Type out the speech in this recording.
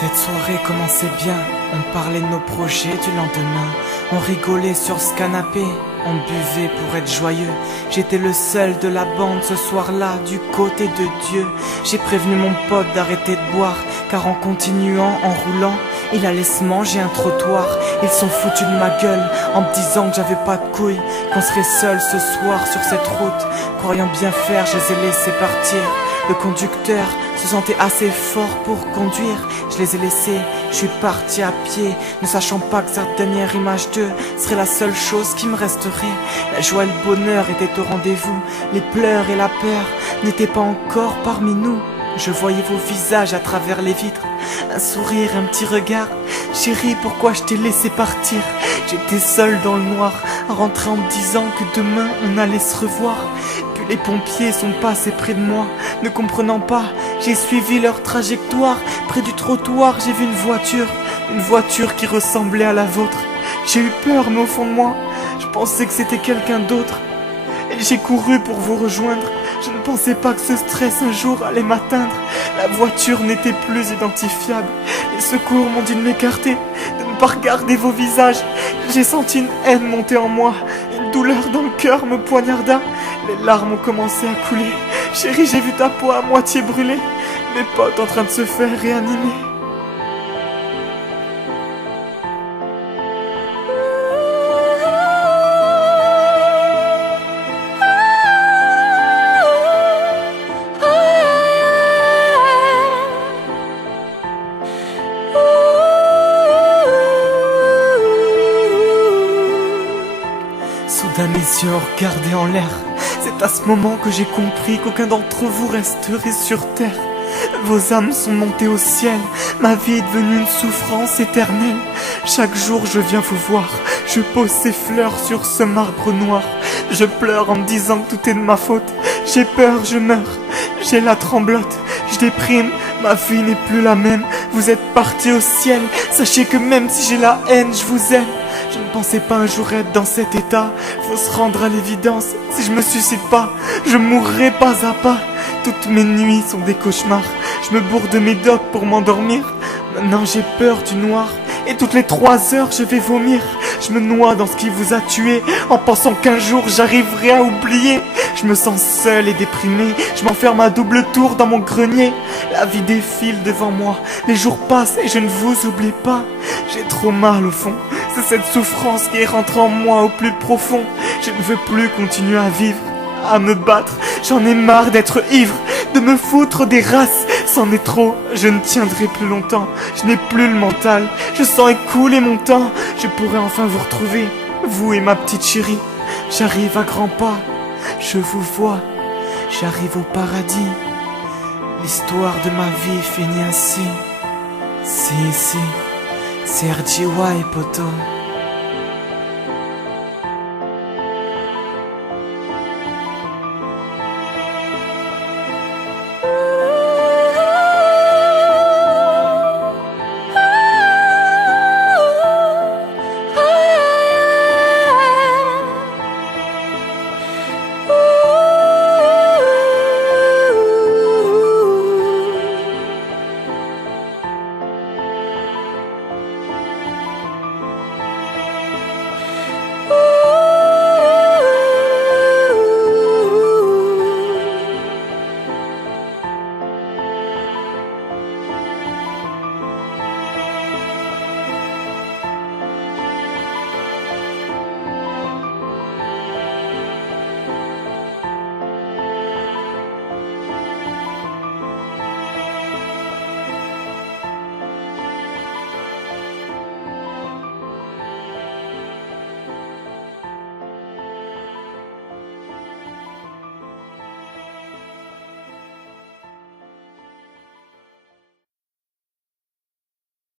Cette soirée commençait bien, on parlait de nos projets du lendemain. On rigolait sur ce canapé, on buvait pour être joyeux. J'étais le seul de la bande ce soir-là, du côté de Dieu. J'ai prévenu mon pote d'arrêter de boire, car en continuant, en roulant, il allait se manger un trottoir. Ils sont foutus de ma gueule en me disant que j'avais pas de couilles, qu'on serait seul ce soir sur cette route. Croyant bien faire, je les ai laissés partir. Le conducteur se sentait assez fort pour conduire. Je les ai laissés, je suis parti à pied, ne sachant pas que cette dernière image d'eux serait la seule chose qui me resterait. La joie et le bonheur étaient au rendez-vous, les pleurs et la peur n'étaient pas encore parmi nous. Je voyais vos visages à travers les vitres, un sourire, un petit regard. Chérie, pourquoi je t'ai laissé partir? J'étais seul dans le noir, rentré en me disant que demain on allait se revoir. Puis les pompiers sont passés près de moi, ne comprenant pas, j'ai suivi leur trajectoire. Près du trottoir, j'ai vu une voiture qui ressemblait à la vôtre. J'ai eu peur, mais au fond de moi, je pensais que c'était quelqu'un d'autre. Et j'ai couru pour vous rejoindre. Je ne pensais pas que ce stress un jour allait m'atteindre. La voiture n'était plus identifiable. Les secours m'ont dit de m'écarter, de ne pas regarder vos visages. J'ai senti une haine monter en moi. Une douleur dans le cœur me poignarda. Les larmes ont commencé à couler. Chérie, j'ai vu ta peau à moitié brûlée. Mes potes en train de se faire réanimer. Soudain mes yeux ont regardé en l'air. C'est à ce moment que j'ai compris qu'aucun d'entre vous resterait sur terre. Vos âmes sont montées au ciel. Ma vie est devenue une souffrance éternelle. Chaque jour je viens vous voir. Je pose ces fleurs sur ce marbre noir. Je pleure en me disant que tout est de ma faute. J'ai peur, je meurs. J'ai la tremblote. Je déprime. Ma vie n'est plus la même. Vous êtes partis au ciel. Sachez que même si j'ai la haine, je vous aime. Je ne pensais pas un jour être dans cet état. Faut se rendre à l'évidence. Si je me suicide pas, je mourrai pas à pas. Toutes mes nuits sont des cauchemars. Je me bourre de médoc pour m'endormir. Maintenant j'ai peur du noir. Et toutes les 3 heures je vais vomir. Je me noie dans ce qui vous a tué, en pensant qu'un jour j'arriverai à oublier. Je me sens seul et déprimé. Je m'enferme à double tour dans mon grenier. La vie défile devant moi. Les jours passent et je ne vous oublie pas. J'ai trop mal au fond. C'est cette souffrance qui est rentrée en moi au plus profond. Je ne veux plus continuer à vivre, à me battre. J'en ai marre d'être ivre, de me foutre des races. C'en est trop, je ne tiendrai plus longtemps. Je n'ai plus le mental, je sens écouler mon temps. Je pourrai enfin vous retrouver, vous et ma petite chérie. J'arrive à grands pas, je vous vois. J'arrive au paradis. L'histoire de ma vie finit ainsi. C'est ici. C'est RGY, poto.